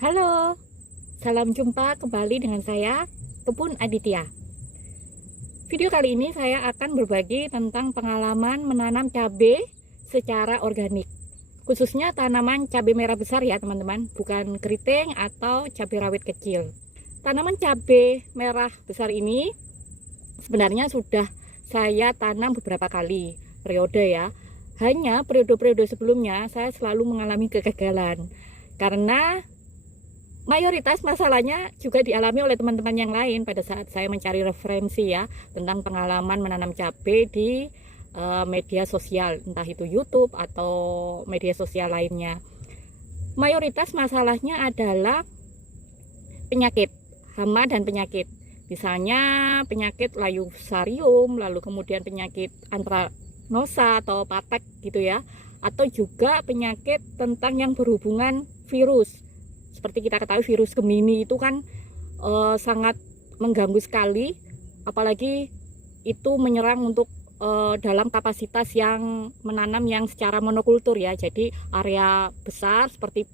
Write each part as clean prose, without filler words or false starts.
Halo, salam jumpa kembali dengan saya, Kebun Aditya. Video kali ini saya akan berbagi tentang pengalaman menanam cabai secara organik. Khususnya tanaman cabai merah besar ya teman-teman, bukan keriting atau cabai rawit kecil. Tanaman cabai merah besar ini sebenarnya sudah saya tanam beberapa kali periode ya. Hanya periode-periode sebelumnya saya selalu mengalami kegagalan karena mayoritas masalahnya juga dialami oleh teman-teman yang lain pada saat saya mencari referensi ya tentang pengalaman menanam cabai di media sosial, entah itu YouTube atau media sosial lainnya. Mayoritas masalahnya adalah penyakit, hama dan penyakit. Misalnya penyakit layu fusarium, lalu kemudian penyakit anthranosa atau patek gitu ya, atau juga penyakit tentang yang berhubungan virus. Seperti kita ketahui virus Gemini itu kan sangat mengganggu sekali, apalagi itu menyerang untuk dalam kapasitas yang menanam yang secara monokultur ya, jadi area besar seperti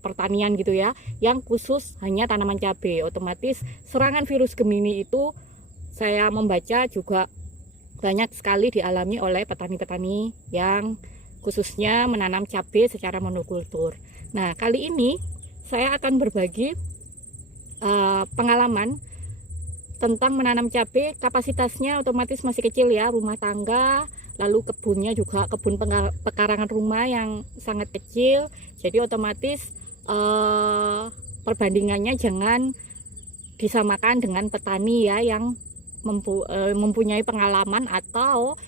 pertanian gitu ya, yang khusus hanya tanaman cabai. Otomatis serangan virus Gemini itu saya membaca juga banyak sekali dialami oleh petani-petani yang khususnya menanam cabai secara monokultur. Nah, kali ini saya akan berbagi pengalaman tentang menanam cabai. Kapasitasnya otomatis masih kecil ya, rumah tangga, lalu kebunnya juga kebun pekarangan rumah yang sangat kecil, jadi otomatis perbandingannya jangan disamakan dengan petani ya yang mempunyai pengalaman atau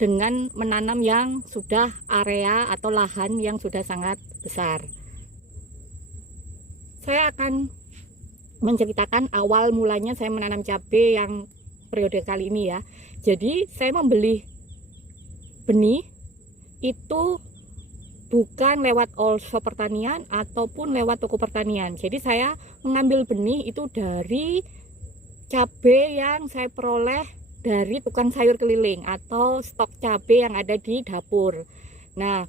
dengan menanam yang sudah area atau lahan yang sudah sangat besar. Saya akan menceritakan awal mulanya saya menanam cabai yang periode kali ini ya. Jadi saya membeli benih itu bukan lewat all shop pertanian ataupun lewat toko pertanian. Jadi saya mengambil benih itu dari cabai yang saya peroleh dari tukang sayur keliling atau stok cabai yang ada di dapur. Nah,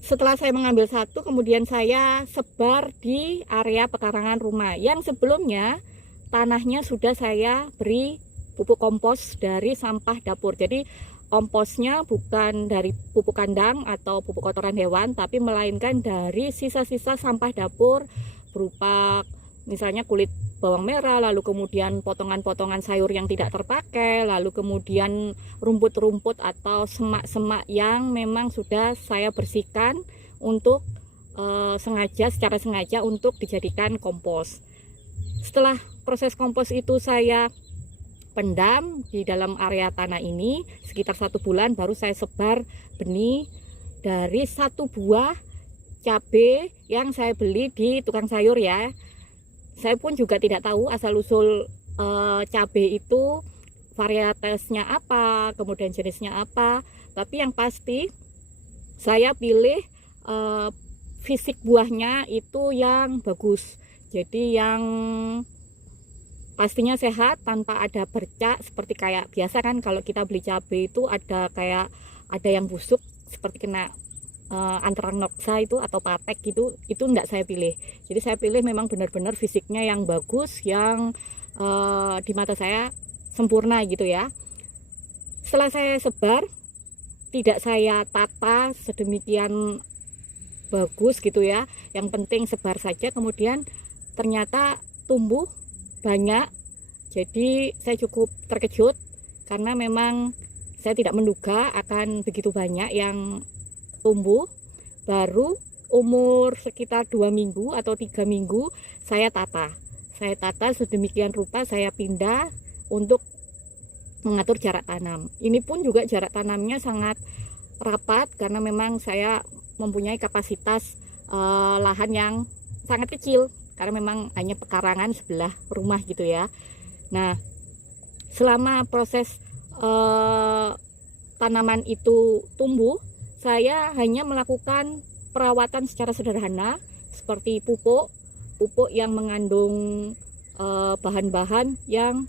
setelah saya mengambil satu, kemudian saya sebar di area pekarangan rumah yang sebelumnya tanahnya sudah saya beri pupuk kompos dari sampah dapur. Jadi komposnya bukan dari pupuk kandang atau pupuk kotoran hewan, tapi melainkan dari sisa-sisa sampah dapur berupa misalnya kulit bawang merah, lalu kemudian potongan-potongan sayur yang tidak terpakai, lalu kemudian rumput-rumput atau semak-semak yang memang sudah saya bersihkan untuk secara sengaja untuk dijadikan kompos. Setelah proses kompos itu saya pendam di dalam area tanah ini sekitar 1 bulan, baru saya sebar benih dari 1 buah cabai yang saya beli di tukang sayur ya. Saya pun juga tidak tahu asal-usul cabai itu varietasnya apa, kemudian jenisnya apa. Tapi yang pasti saya pilih fisik buahnya itu yang bagus. Jadi yang pastinya sehat tanpa ada bercak seperti kayak biasa kan kalau kita beli cabai itu ada kayak ada yang busuk seperti kena anthranosa itu atau patek gitu, itu enggak saya pilih. Jadi saya pilih memang benar-benar fisiknya yang bagus, yang di mata saya sempurna gitu ya. Setelah saya sebar, tidak saya tata sedemikian bagus gitu ya, yang penting sebar saja, kemudian ternyata tumbuh banyak. Jadi saya cukup terkejut karena memang saya tidak menduga akan begitu banyak yang tumbuh. Baru umur sekitar 2 minggu atau 3 minggu saya tata sedemikian rupa, saya pindah untuk mengatur jarak tanam. Ini pun juga jarak tanamnya sangat rapat karena memang saya mempunyai kapasitas lahan yang sangat kecil karena memang hanya pekarangan sebelah rumah gitu ya. Nah, selama proses tanaman itu tumbuh, saya hanya melakukan perawatan secara sederhana seperti pupuk yang mengandung bahan-bahan yang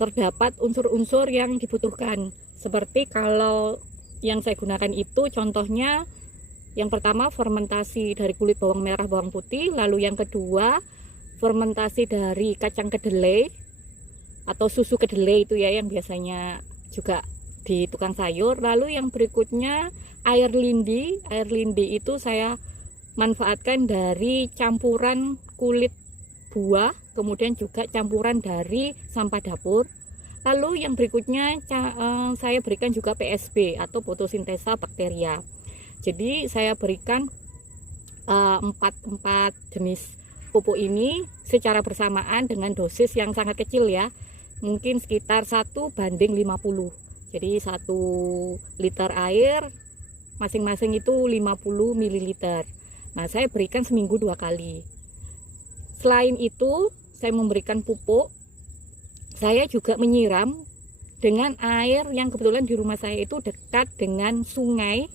terdapat unsur-unsur yang dibutuhkan. Seperti kalau yang saya gunakan itu contohnya Yang pertama fermentasi dari kulit bawang merah, bawang putih, lalu yang kedua fermentasi dari kacang kedelai atau susu kedelai itu ya, yang biasanya juga di tukang sayur. Lalu yang berikutnya air lindi. Air lindi itu saya manfaatkan dari campuran kulit buah, kemudian juga campuran dari sampah dapur. Lalu yang berikutnya saya berikan juga PSB atau fotosintesa bakteria. Jadi saya berikan empat jenis pupuk ini secara bersamaan dengan dosis yang sangat kecil ya, mungkin sekitar 1:50. Jadi 1 liter air masing-masing itu 50 ml. Nah, saya berikan seminggu 2 kali. Selain itu, saya memberikan pupuk. Saya juga menyiram dengan air yang kebetulan di rumah saya itu dekat dengan sungai.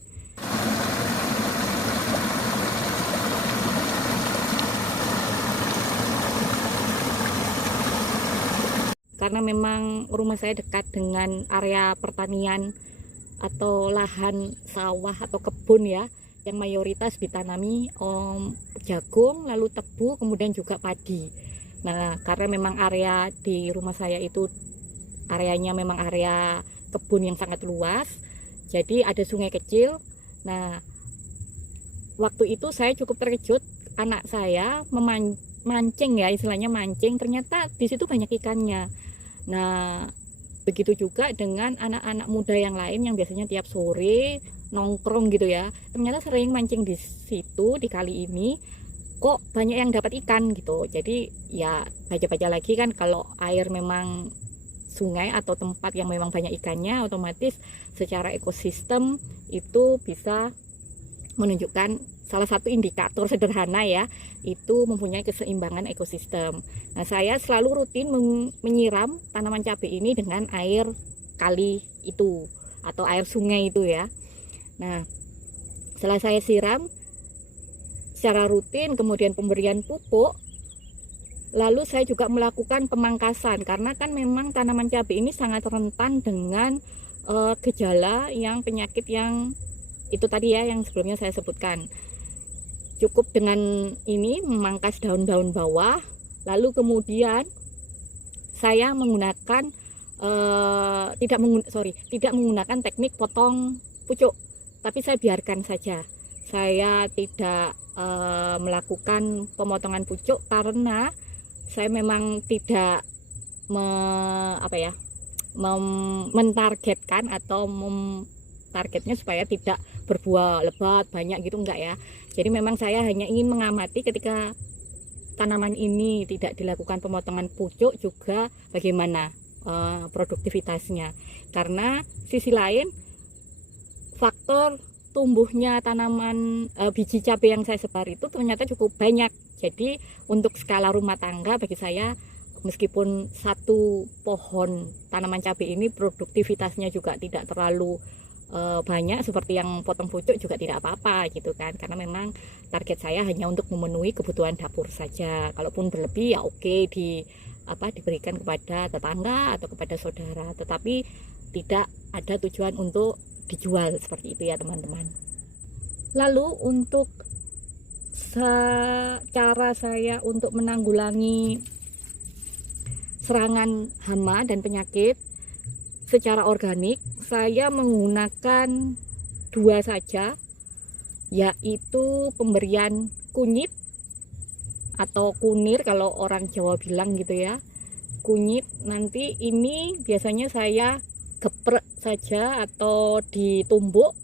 Karena memang rumah saya dekat dengan area pertanian atau lahan sawah atau kebun ya, yang mayoritas ditanami jagung, lalu tebu, kemudian juga padi. Nah, karena memang area di rumah saya itu areanya memang area kebun yang sangat luas, jadi ada sungai kecil. Nah, waktu itu saya cukup terkejut, anak saya memancing ya, istilahnya mancing, ternyata di situ banyak ikannya. Nah, begitu juga dengan anak-anak muda yang lain yang biasanya tiap sore nongkrong gitu ya, ternyata sering mancing di situ, di kali ini kok banyak yang dapat ikan gitu. Jadi ya baca-baca lagi kan, kalau air memang sungai atau tempat yang memang banyak ikannya, otomatis secara ekosistem itu bisa menunjukkan salah satu indikator sederhana ya, itu mempunyai keseimbangan ekosistem. Nah, saya selalu rutin menyiram tanaman cabai ini dengan air kali itu atau air sungai itu ya. Nah, setelah saya siram secara rutin, kemudian pemberian pupuk, lalu saya juga melakukan pemangkasan, karena kan memang tanaman cabai ini sangat rentan dengan gejala yang penyakit yang itu tadi ya, yang sebelumnya saya sebutkan. Cukup dengan ini memangkas daun-daun bawah, lalu kemudian saya menggunakan tidak menggunakan teknik potong pucuk, tapi saya biarkan saja. Saya tidak melakukan pemotongan pucuk karena saya memang tidak mentargetkan atau targetnya supaya tidak berbuah lebat banyak gitu, enggak ya. Jadi memang saya hanya ingin mengamati ketika tanaman ini tidak dilakukan pemotongan pucuk juga bagaimana produktivitasnya. Karena sisi lain, faktor tumbuhnya tanaman biji cabai yang saya sebar itu ternyata cukup banyak. Jadi untuk skala rumah tangga bagi saya, meskipun satu pohon tanaman cabai ini produktivitasnya juga tidak terlalu banyak seperti yang potong pucuk, juga tidak apa-apa gitu kan, karena memang target saya hanya untuk memenuhi kebutuhan dapur saja. Kalaupun berlebih ya oke, diberikan kepada tetangga atau kepada saudara, tetapi tidak ada tujuan untuk dijual seperti itu ya teman-teman. Lalu untuk cara saya untuk menanggulangi serangan hama dan penyakit secara organik, saya menggunakan 2 saja, yaitu pemberian kunyit atau kunir kalau orang Jawa bilang gitu ya, kunyit. Nanti ini biasanya saya geprek saja atau ditumbuk,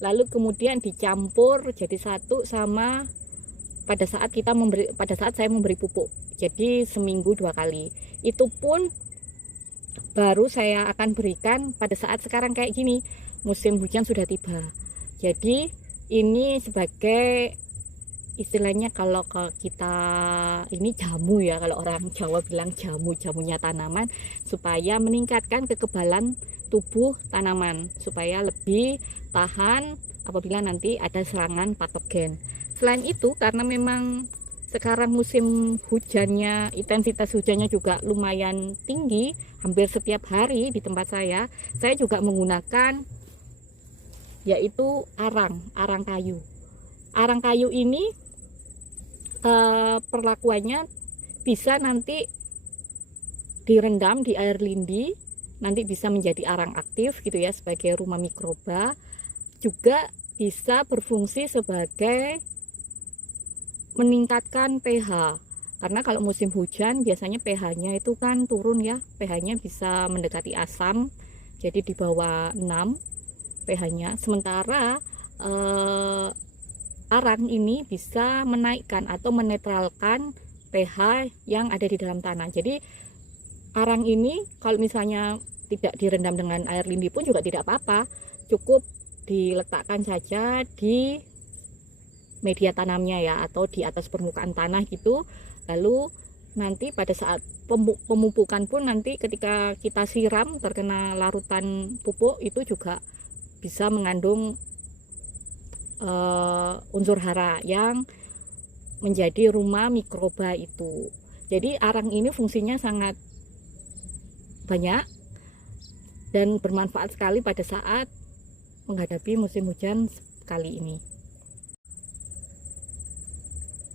lalu kemudian dicampur jadi satu sama pada saat saya memberi pupuk. Jadi seminggu 2 kali. Itu pun baru saya akan berikan pada saat sekarang kayak gini, musim hujan sudah tiba. Jadi ini sebagai istilahnya, kalau kita ini jamu ya, kalau orang Jawa bilang jamunya tanaman, supaya meningkatkan kekebalan tubuh tanaman supaya lebih tahan apabila nanti ada serangan patogen. Selain itu, karena memang sekarang musim hujannya, intensitas hujannya juga lumayan tinggi, hampir setiap hari di tempat saya juga menggunakan yaitu arang kayu. arang kayu ini perlakuannya bisa nanti direndam di air lindi, nanti bisa menjadi arang aktif gitu ya, sebagai rumah mikroba. Juga bisa berfungsi sebagai meningkatkan pH, karena kalau musim hujan biasanya pH-nya itu kan turun ya, pH-nya bisa mendekati asam, jadi di bawah 6 pH-nya. Sementara arang ini bisa menaikkan atau menetralkan pH yang ada di dalam tanah. Jadi arang ini kalau misalnya tidak direndam dengan air lindi pun juga tidak apa-apa, cukup diletakkan saja di media tanamnya ya, atau di atas permukaan tanah gitu. Lalu nanti pada saat pemupukan pun nanti ketika kita siram terkena larutan pupuk itu juga bisa mengandung unsur hara yang menjadi rumah mikroba itu. Jadi arang ini fungsinya sangat banyak dan bermanfaat sekali pada saat menghadapi musim hujan kali ini.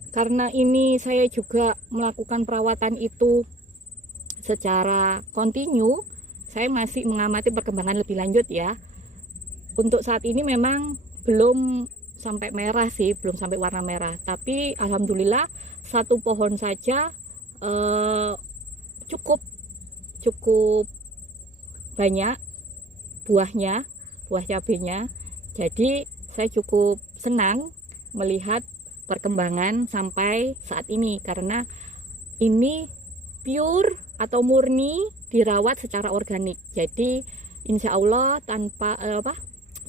Karena ini saya juga melakukan perawatan itu secara kontinu, saya masih mengamati perkembangan lebih lanjut ya. Untuk saat ini memang belum sampai merah sih, belum sampai warna merah, tapi alhamdulillah satu pohon saja cukup banyak buahnya, buah cabenya. Jadi saya cukup senang melihat perkembangan sampai saat ini, karena ini pure atau murni dirawat secara organik. Jadi insya Allah tanpa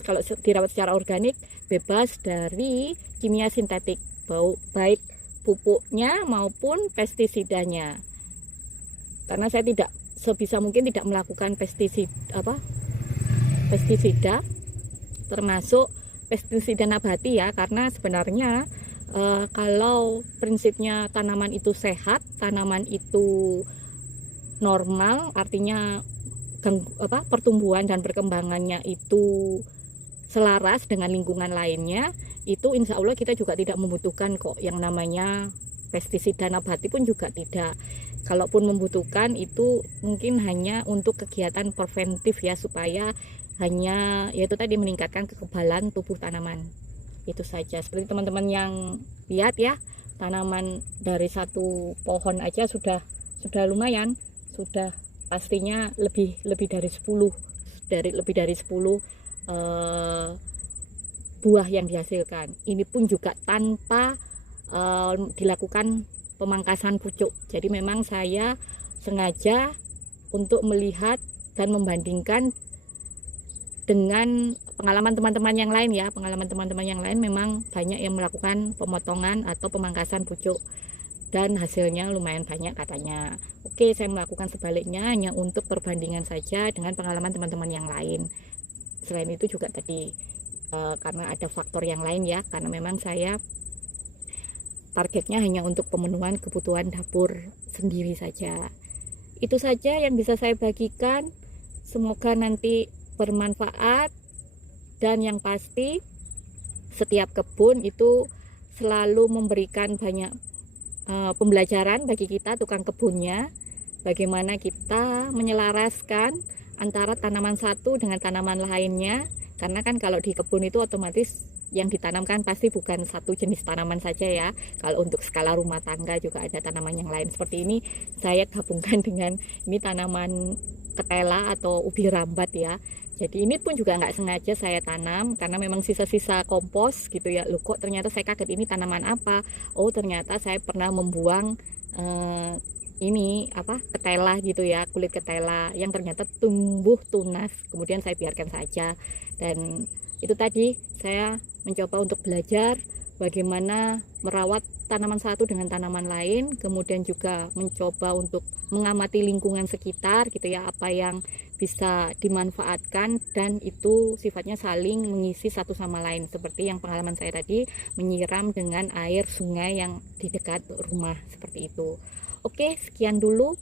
kalau dirawat secara organik bebas dari kimia sintetik, baik pupuknya maupun pestisidanya. Karena saya tidak sebisa mungkin tidak melakukan pestisida termasuk pestisida nabati ya, karena sebenarnya kalau prinsipnya tanaman itu sehat, tanaman itu normal, artinya pertumbuhan dan perkembangannya itu selaras dengan lingkungan lainnya, itu insya Allah kita juga tidak membutuhkan kok yang namanya pestisida nabati pun juga tidak. Kalaupun membutuhkan itu mungkin hanya untuk kegiatan preventif ya, supaya hanya yaitu tadi meningkatkan kekebalan tubuh tanaman. Itu saja. Seperti teman-teman yang lihat ya, tanaman dari satu pohon aja sudah lumayan, sudah pastinya lebih dari 10 buah yang dihasilkan. Ini pun juga tanpa dilakukan pemangkasan pucuk. Jadi memang saya sengaja untuk melihat dan membandingkan dengan pengalaman teman-teman yang lain ya. Pengalaman teman-teman yang lain memang banyak yang melakukan pemotongan atau pemangkasan pucuk dan hasilnya lumayan banyak katanya. Oke, saya melakukan sebaliknya hanya untuk perbandingan saja dengan pengalaman teman-teman yang lain. Selain itu juga tadi karena ada faktor yang lain ya, karena memang saya targetnya hanya untuk pemenuhan kebutuhan dapur sendiri saja. Itu saja yang bisa saya bagikan. Semoga nanti bermanfaat, dan yang pasti setiap kebun itu selalu memberikan banyak pembelajaran bagi kita tukang kebunnya, bagaimana kita menyelaraskan antara tanaman satu dengan tanaman lainnya. Karena kan kalau di kebun itu otomatis yang ditanamkan pasti bukan satu jenis tanaman saja ya. Kalau untuk skala rumah tangga juga ada tanaman yang lain. Seperti ini saya gabungkan dengan ini tanaman ketela atau ubi rambat ya. Jadi ini pun juga nggak sengaja saya tanam karena memang sisa-sisa kompos gitu ya. Loh kok ternyata saya kaget, ini tanaman apa? Oh ternyata saya pernah membuang ini ketela gitu ya, kulit ketela yang ternyata tumbuh tunas, kemudian saya biarkan saja. Dan itu tadi saya mencoba untuk belajar bagaimana merawat tanaman satu dengan tanaman lain, kemudian juga mencoba untuk mengamati lingkungan sekitar gitu ya, apa yang bisa dimanfaatkan dan itu sifatnya saling mengisi satu sama lain, seperti yang pengalaman saya tadi menyiram dengan air sungai yang di dekat rumah seperti itu. Oke, sekian dulu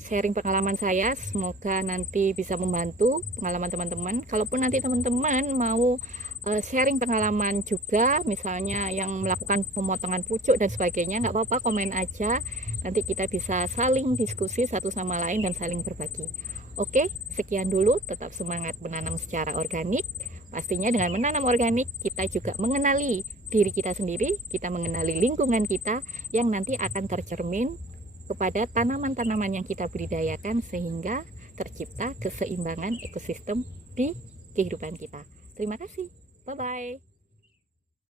sharing pengalaman saya. Semoga nanti bisa membantu pengalaman teman-teman. Kalaupun nanti teman-teman mau sharing pengalaman juga, misalnya yang melakukan pemotongan pucuk dan sebagainya, nggak apa-apa, komen aja, nanti kita bisa saling diskusi satu sama lain dan saling berbagi. Oke, sekian dulu, tetap semangat menanam secara organik. Pastinya dengan menanam organik kita juga mengenali diri kita sendiri, kita mengenali lingkungan kita yang nanti akan tercermin kepada tanaman-tanaman yang kita budidayakan, sehingga tercipta keseimbangan ekosistem di kehidupan kita. Terima kasih. Bye-bye.